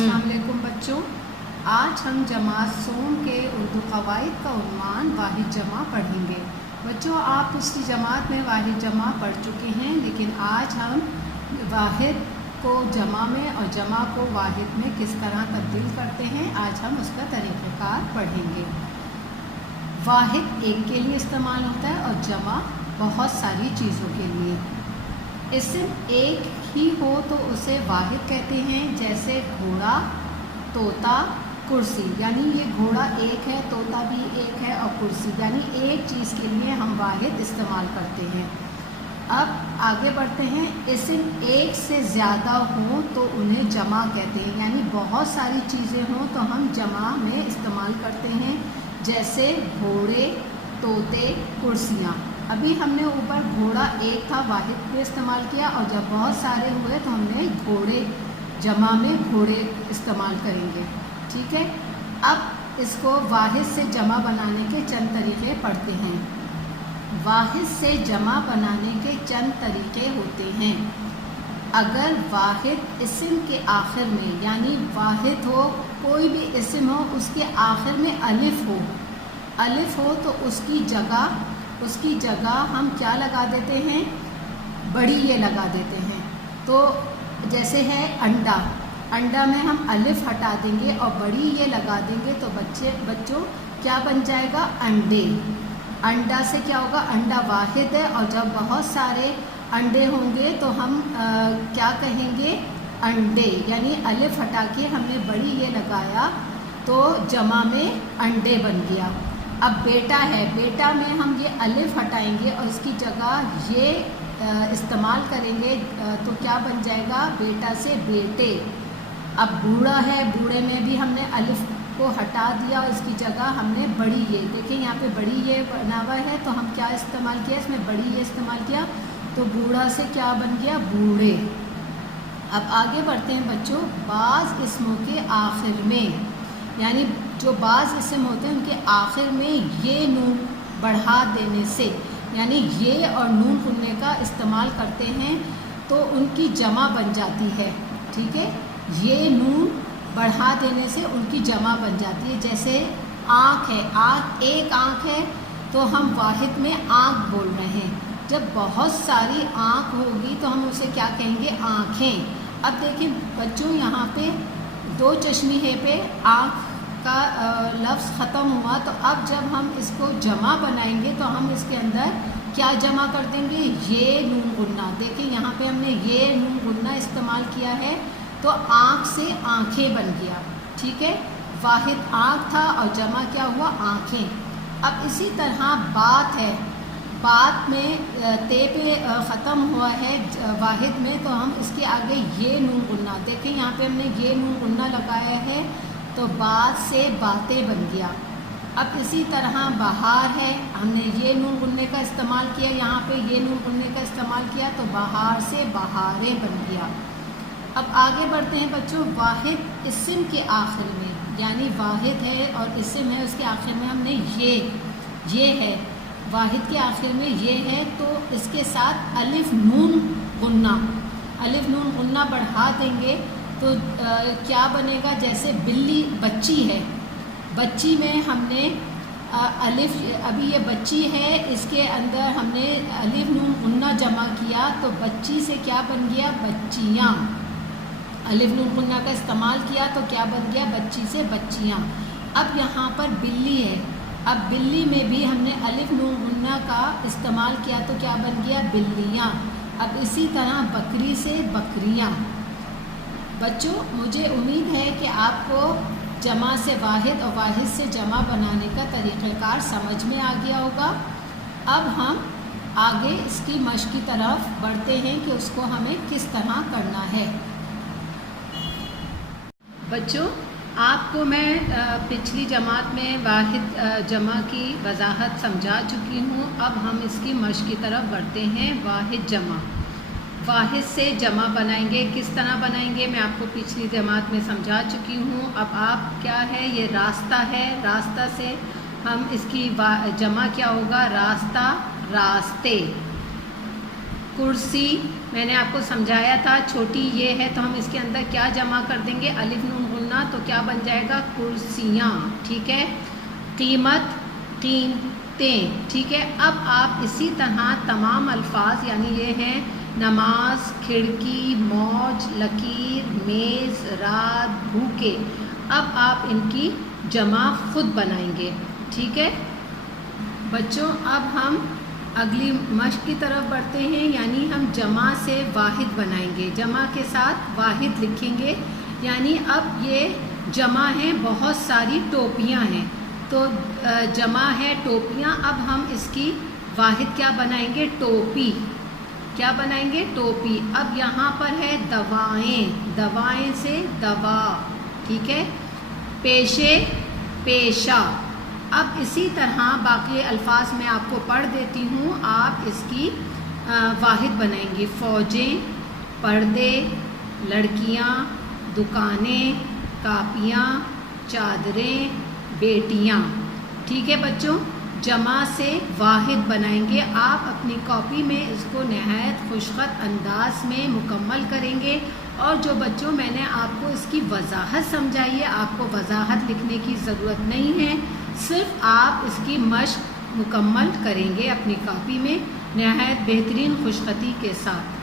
अस्सलाम वालेकुम बच्चों। आज हम जमात सोम के उर्दू क़वाइद का उन्वान वाहिद जमा पढ़ेंगे। बच्चों, आप पिछली जमात में वाहिद जमा पढ़ चुके हैं, लेकिन आज हम वाहिद को जमा में और जमा को वाहिद में किस तरह तब्दील करते हैं, आज हम उसका तरीक़ाकार पढ़ेंगे। वाहिद एक के लिए इस्तेमाल होता है और जमा बहुत सारी चीज़ों के लिए। इसम एक ही हो तो उसे वाहिद कहते हैं, जैसे घोड़ा, तोता, कुर्सी। यानी ये घोड़ा एक है, तोता भी एक है और कुर्सी, यानी एक चीज़ के लिए हम वाहिद इस्तेमाल करते हैं। अब आगे बढ़ते हैं। इसम एक से ज़्यादा हो तो उन्हें जमा कहते हैं, यानी बहुत सारी चीज़ें हों तो हम जमा में इस्तेमाल करते हैं, जैसे घोड़े, तोते, कुर्सियाँ। अभी हमने ऊपर घोड़ा एक था वाहिद में इस्तेमाल किया, और जब बहुत सारे हुए तो हमने घोड़े जमा में घोड़े इस्तेमाल करेंगे। ठीक है, अब इसको वाहिद से जमा बनाने के चंद तरीक़े पढ़ते हैं। वाहिद से जमा बनाने के चंद तरीक़े होते हैं। अगर वाहिद इस्म के आखिर में, यानी वाहिद हो, कोई भी इस्म हो, उसके आखिर में अलिफ हो तो उसकी जगह हम क्या लगा देते हैं, बड़ी ये लगा देते हैं। तो जैसे है अंडा में हम अलिफ हटा देंगे और बड़ी ये लगा देंगे तो बच्चों क्या बन जाएगा, अंडे। अंडा से क्या होगा, अंडा वाहिद है, और जब बहुत सारे अंडे होंगे तो हम क्या कहेंगे, अंडे। यानी अलिफ हटा के हमने बड़ी ये लगाया तो जमा में अंडे बन गया। अब बेटा है, बेटा में हम ये अलिफ हटाएंगे और इसकी जगह ये इस्तेमाल करेंगे तो क्या बन जाएगा, बेटा से बेटे। अब बूढ़ा है, बूढ़े में भी हमने अलिफ को हटा दिया और इसकी जगह हमने बड़ी ये, देखिए यहाँ पे बड़ी ये बना हुआ है तो हम क्या इस्तेमाल किया, इसमें बड़ी ये इस्तेमाल किया तो बूढ़ा से क्या बन गया, बूढ़े। अब आगे बढ़ते हैं बच्चों। बाज़ इस्मों के आखिर में, यानी जो बाज़ इस्म होते हैं उनके आखिर में ये नून बढ़ा देने से, यानी ये और नून खुलने का इस्तेमाल करते हैं तो उनकी जमा बन जाती है। ठीक है, ये नून बढ़ा देने से उनकी जमा बन जाती है। जैसे आँख है, एक आँख है तो हम वाहिद में आँख बोल रहे हैं। जब बहुत सारी आँख होगी तो हम उसे क्या कहेंगे, आँखें। अब देखिए बच्चों, यहाँ पे दो चश्मी है पे आँख का लफ्ज़ ख़त्म हुआ, तो अब जब हम इसको जमा बनाएंगे तो हम इसके अंदर क्या जमा कर देंगे, ये नून गुन्ना। देखिए यहाँ पे हमने ये नून गुन्ना इस्तेमाल किया है तो आँख से आँखें बन गया। ठीक है, वाहिद आँख था और जमा क्या हुआ, आँखें। अब इसी तरह बात है, बात में ते पे ख़त्म हुआ है वाहिद में, तो हम इसके आगे ये नून गुन्ना, देखिए यहाँ पे हमने ये नून गुन्ना लगाया है तो बात से बातें बन गया। अब इसी तरह बहार है, हमने ये नून गुन्ने का इस्तेमाल किया, यहाँ पे ये नून गुन्ने का इस्तेमाल किया तो बहार से बहारें बन गया। अब आगे बढ़ते हैं बच्चों। वाहिद इस्म के आखिर में, यानी वाहिद है और इस्म है, उसके आखिर में हमने ये है, वाहिद के आखिर में ये है तो इसके साथ अलिफ नून गुन्ना बढ़ा देंगे तो क्या बनेगा, जैसे बिल्ली, बच्ची है, बच्ची में हमने अलिफ, अभी ये बच्ची है, इसके अंदर हमने अलिफ नून गुन्ना जमा किया तो बच्ची से क्या बन गया, बच्चियाँ। अलिफ नून गुन्ना का इस्तेमाल किया तो क्या बन गया, बच्ची से बच्चियाँ। अब यहाँ पर बिल्ली है, अब बिल्ली में भी हमने अलिफ नून गुन्ना का इस्तेमाल किया तो क्या बन गया, बिल्लियाँ। अब इसी तरह बकरी से बकरियाँ। बच्चों, मुझे उम्मीद है कि आपको जमा से वाहिद और वाहिद से जमा बनाने का तरीक़ाकार समझ में आ गया होगा। अब हम आगे इसकी मश्क की तरफ बढ़ते हैं कि उसको हमें किस तरह करना है। बच्चों, आपको मैं पिछली जमात में वाहिद जमा की वजाहत समझा चुकी हूँ। अब हम इसकी मश्क की तरफ बढ़ते हैं। वाहिद जमा, वाहिद से जमा बनाएंगे, किस तरह बनाएंगे मैं आपको पिछली जमात में समझा चुकी हूँ। अब आप क्या है, ये रास्ता है, रास्ता से हम इसकी जमा क्या होगा, रास्ता, रास्ते। कुर्सी, میں نے آپ کو سمجھایا تھا چھوٹی یہ ہے تو ہم اس کے اندر کیا جمع کر دیں گے، الف نون غنہ، تو کیا بن جائے گا، کرسیاں، ٹھیک ہے، قیمت، قیمتیں، ٹھیک ہے۔ اب آپ اسی طرح تمام الفاظ یعنی یہ ہیں نماز، کھڑکی، موج، لکیر، میز، رات، بھوکے، اب آپ ان کی جمع خود بنائیں گے، ٹھیک ہے بچوں۔ اب ہم اگلی مشق کی طرف بڑھتے ہیں، یعنی ہم جمع سے واحد بنائیں گے، جمع کے ساتھ واحد لکھیں گے، یعنی اب یہ جمع ہیں، بہت ساری ٹوپیاں ہیں، تو جمع ہے ٹوپیاں، اب ہم اس کی واحد کیا بنائیں گے، ٹوپی، کیا بنائیں گے، ٹوپی۔ اب یہاں پر ہے دوائیں، دوائیں سے دوا، ٹھیک ہے، پیشے، پیشہ۔ اب اسی طرح باقی الفاظ میں آپ کو پڑھ دیتی ہوں، آپ اس کی واحد بنائیں گی، فوجیں، پردے، لڑکیاں، دکانیں، کاپیاں، چادریں، بیٹیاں، ٹھیک ہے بچوں۔ جمع سے واحد بنائیں گے، آپ اپنی کاپی میں اس کو نہایت خوشخط انداز میں مکمل کریں گے، اور جو بچوں میں نے آپ کو اس کی وضاحت سمجھائی ہے، آپ کو وضاحت لکھنے کی ضرورت نہیں ہے، صرف آپ اس کی مشق مکمل کریں گے اپنی کاپی میں نہایت بہترین خوشخطی کے ساتھ۔